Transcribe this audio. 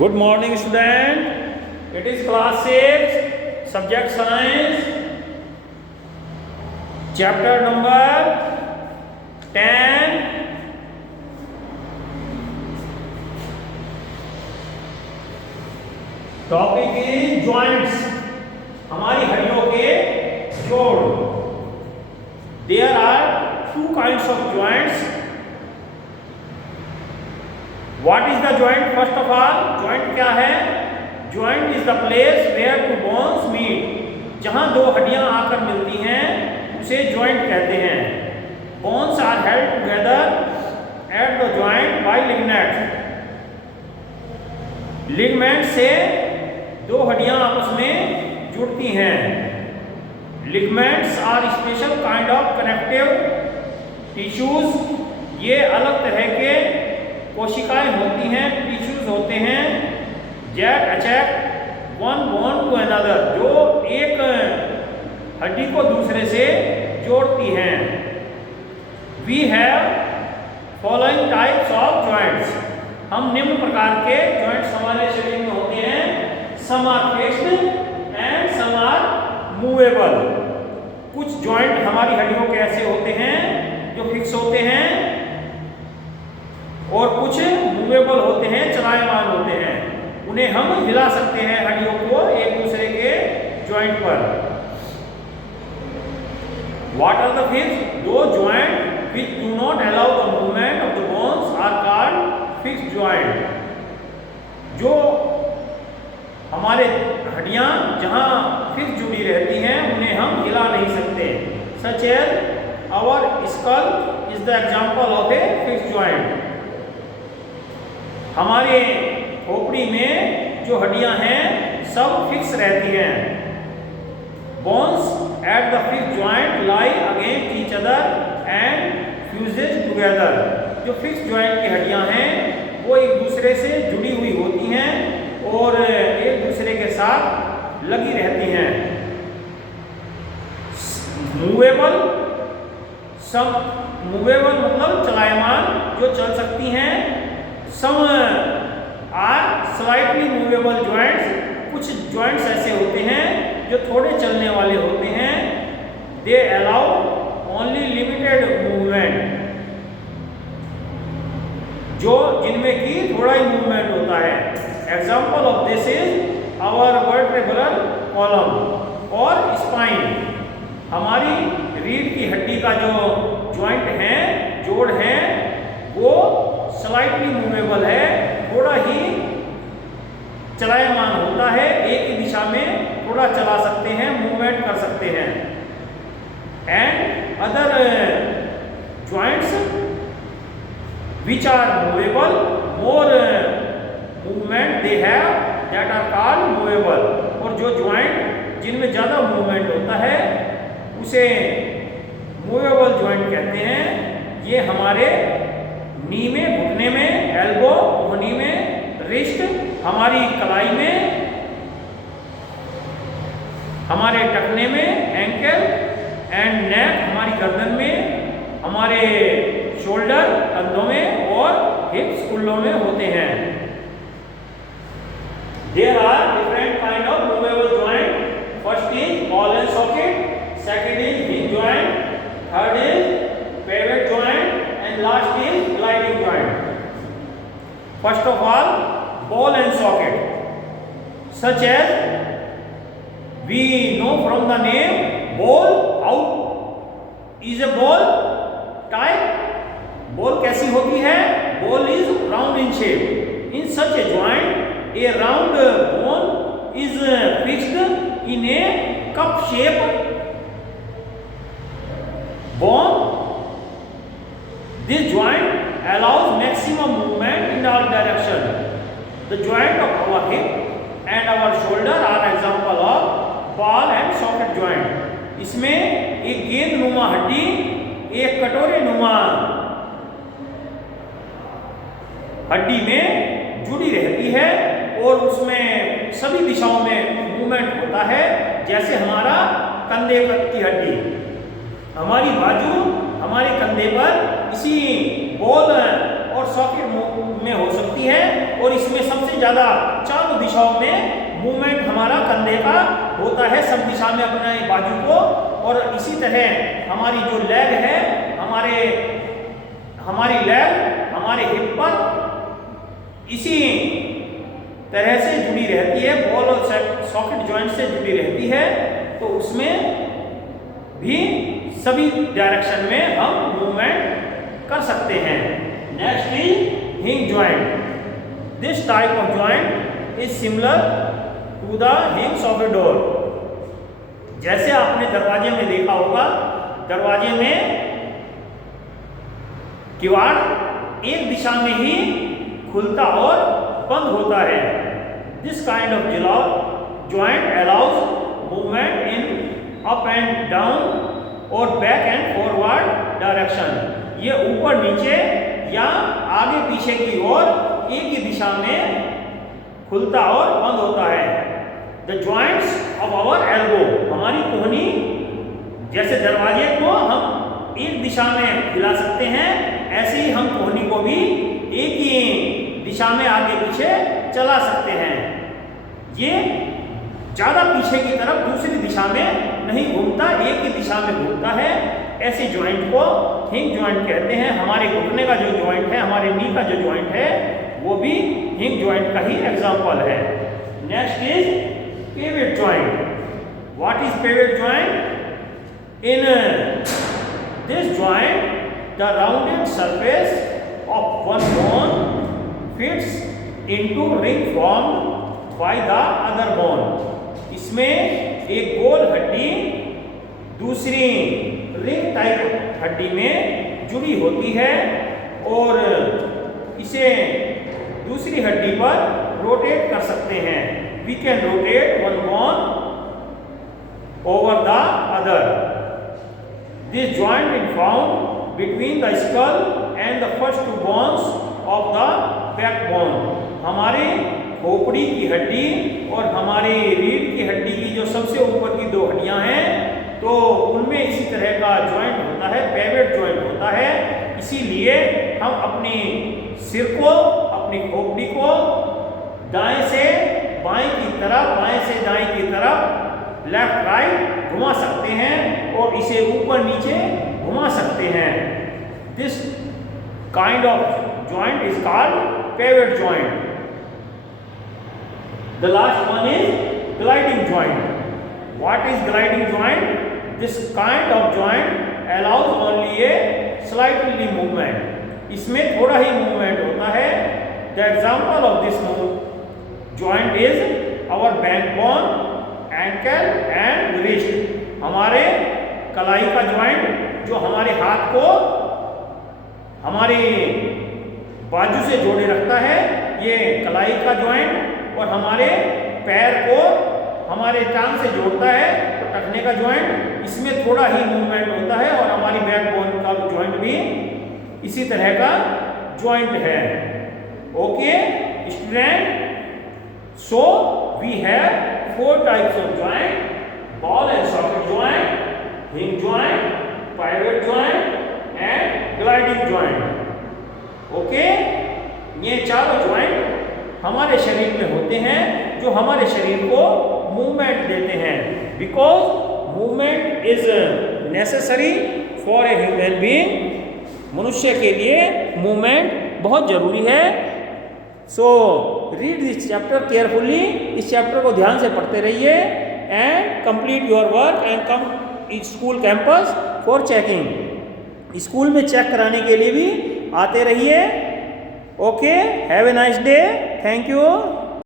Good morning, student. It is class 6, subject science, chapter number 10. Topic is joints. हमारी हड्डियों के जोड़. There are two kinds of joints. What is the joint? First of all, joint क्या है? Joint is the place where two bones meet. जहाँ दो हड्डियाँ आकर मिलती हैं उसे joint कहते हैं. Bones are held together at the joint by ligaments. Ligaments से दो हड्डियाँ आपस में जुड़ती हैं. Ligaments are special kind of connective tissues. ये अलग तरह के कोशिकाएं होती हैं, टिश्यूज होते हैं, that attach one bone to another, जो एक हड्डी को दूसरे से जोड़ती हैं. We have following types of joints. हम निम्न प्रकार के जॉइंट्स हमारे शरीर में होते हैं. Some are fixed and some are movable. कुछ जॉइंट हमारी हड्डियों के ऐसे होते हैं जो फिक्स होते हैं और कुछ मूवेबल होते हैं, चलायमान होते हैं. उन्हें हम हिला सकते हैं हड्डियों को एक दूसरे के जॉइंट पर. What are the fixed? दो joint which do not allow the movement of the bones are called fixed joint. जो हमारे हड्डियां जहां फिक्स जुड़ी रहती हैं उन्हें हम हिला नहीं सकते. Such as our skull is the example of a fixed joint. हमारे खोपड़ी में जो हड्डियां हैं सब फिक्स रहती हैं. Bones at the fix joint lie against each other and fuses together. जो फिक्स जॉइंट की हड्डियां हैं वो एक दूसरे से जुड़ी हुई होती हैं और एक दूसरे के साथ लगी रहती हैं. मूवेबल, सब मूवेबल मतलब चलायमान, जो चल सकती हैं. Some are slightly movable joints. कुछ जॉइंट्स ऐसे होते हैं जो थोड़े चलने वाले होते हैं. They allow only limited movement, जो जिनमें की थोड़ा ही मूवमेंट होता है. Example of this is our vertebral column और स्पाइन. हमारी रीढ़ की हड्डी का जो जॉइंट है, जोड़ है, वो स्लाइटली मूवेबल है, थोड़ा ही चलायमान होता है. एक ही दिशा में थोड़ा चला सकते हैं, मूवमेंट कर सकते हैं. And other joints which are movable, more movement they have, that are called movable. और जो जॉइंट जिनमें ज़्यादा मूवमेंट होता है उसे मूवेबल जॉइंट कहते हैं. ये हमारे नी में, घुटने में, एल्बो, कोहनी में, रिस्ट, हमारी कलाई में, हमारे टखने में, एंकल एंड नेक, हमारी गर्दन में, हमारे शोल्डर, कंधों में और हिप्स, कुल्लों में होते हैं. There are different kind of movable joint. First is ball and socket, second is hinge joint, third is pivot joint, and last is gliding joint. First of all, ball and socket, such as we know from the name ball. Out is a ball type. Ball कैसी होती है? Ball is round in shape. In such a joint, a round bone is fixed in a cup shape bone. This joint allows maximum movement in all direction. The joint of our hip and our shoulder are example of ball and socket joint. इसमें एक गेंद नुमा हड्डी एक कटोरे नुमा हड्डी में जुड़ी रहती है और उसमें सभी दिशाओं में मूवमेंट होता है. जैसे हमारा कंधे की हड्डी, हमारी बाजू हमारे कंधे पर इसी बॉल और सॉकेट में हो सकती है और इसमें सबसे ज़्यादा चारों दिशाओं में मूवमेंट हमारा कंधे का होता है, सब दिशा में अपने बाजू को। और इसी तरह हमारी जो लेग है, हमारी लेग हमारे हिप पर इसी तरह से जुड़ी रहती है, बॉल और सॉकेट जॉइंट से जुड़ी रहती है। तो उसमें भी सभी डायरेक्शन में हम मूवमेंट कर सकते हैं। Next is hinge joint. This type of joint is similar to the hinge of a door. जैसे आपने दरवाजे में देखा होगा, दरवाजे में किवाड़ एक दिशा में ही खुलता और बंद होता है। This kind of joint allows movement in up and down और बैक एंड फॉरवर्ड डायरेक्शन। ये ऊपर नीचे या आगे पीछे की ओर एक ही दिशा में खुलता और बंद होता है। The joints of our elbow, हमारी कोहनी, जैसे दरवाजे को हम एक दिशा में हिला सकते हैं, ऐसे ही हम कोहनी को भी एक ही दिशा में आगे पीछे चला सकते हैं। ये ज़्यादा पीछे की तरफ दूसरी दिशा में नहीं घूमता, एक ही दिशा में घूमता है। ऐसे जॉइंट को हिंज जॉइंट कहते हैं। हमारे घुटने का जो जॉइंट है, हमारे नी का जो जॉइंट है, वो भी हिंज जॉइंट का ही एग्जाम्पल है। Next is pivot joint. What is pivot joint? In this joint the rounded surface of one bone fits into ring formed by the other bone। इसमें एक गोल हड्डी दूसरी रिंग टाइप हड्डी में जुड़ी होती है और इसे दूसरी हड्डी पर रोटेट कर सकते हैं। We can rotate one bone over the other। This joint is found between the skull and the first two bones of the backbone। हमारे खोपड़ी की हड्डी और हमारी रीढ़ की हड्डी की जो सबसे ऊपर की दो हड्डियां हैं, तो उनमें इसी तरह का जॉइंट होता है, पिवट जॉइंट होता है। इसीलिए हम अपनी सिर को, अपनी खोपड़ी को दाएं से बाएं की तरफ, बाएं से दाएं की तरफ लेफ्ट राइट घुमा सकते हैं और इसे ऊपर नीचे घुमा सकते हैं। This kind of joint is called pivot joint. The last one is gliding joint. What is gliding joint? This kind of joint allows only a slightly movement. इसमें थोड़ा ही मूवमेंट होता है। The example of this joint is our backbone, ankle and wrist. हमारे कलाई का joint जो हमारे हाथ को हमारी बाजू से जोड़े रखता है, ये कलाई का जॉइंट, और हमारे पैर को हमारे टांग से जोड़ता है तो टखने का जॉइंट, इसमें थोड़ा ही मूवमेंट होता है। और हमारी बैकबोन का जॉइंट भी इसी तरह का जॉइंट है। Okay student, so we have 4 types of joint: ball and socket joint, hinge joint, pivot joint and gliding joint. Okay, ये चारों जॉइंट हमारे शरीर में होते हैं जो हमारे शरीर को मूवमेंट देते हैं। Because movement is necessary for a human being. मनुष्य के लिए मूवमेंट बहुत जरूरी है। So read this chapter carefully. इस चैप्टर को ध्यान से पढ़ते रहिए and complete your work and come school campus for checking. School में चेक कराने के लिए भी आते रहिए। Okay, have a nice day. Thank you.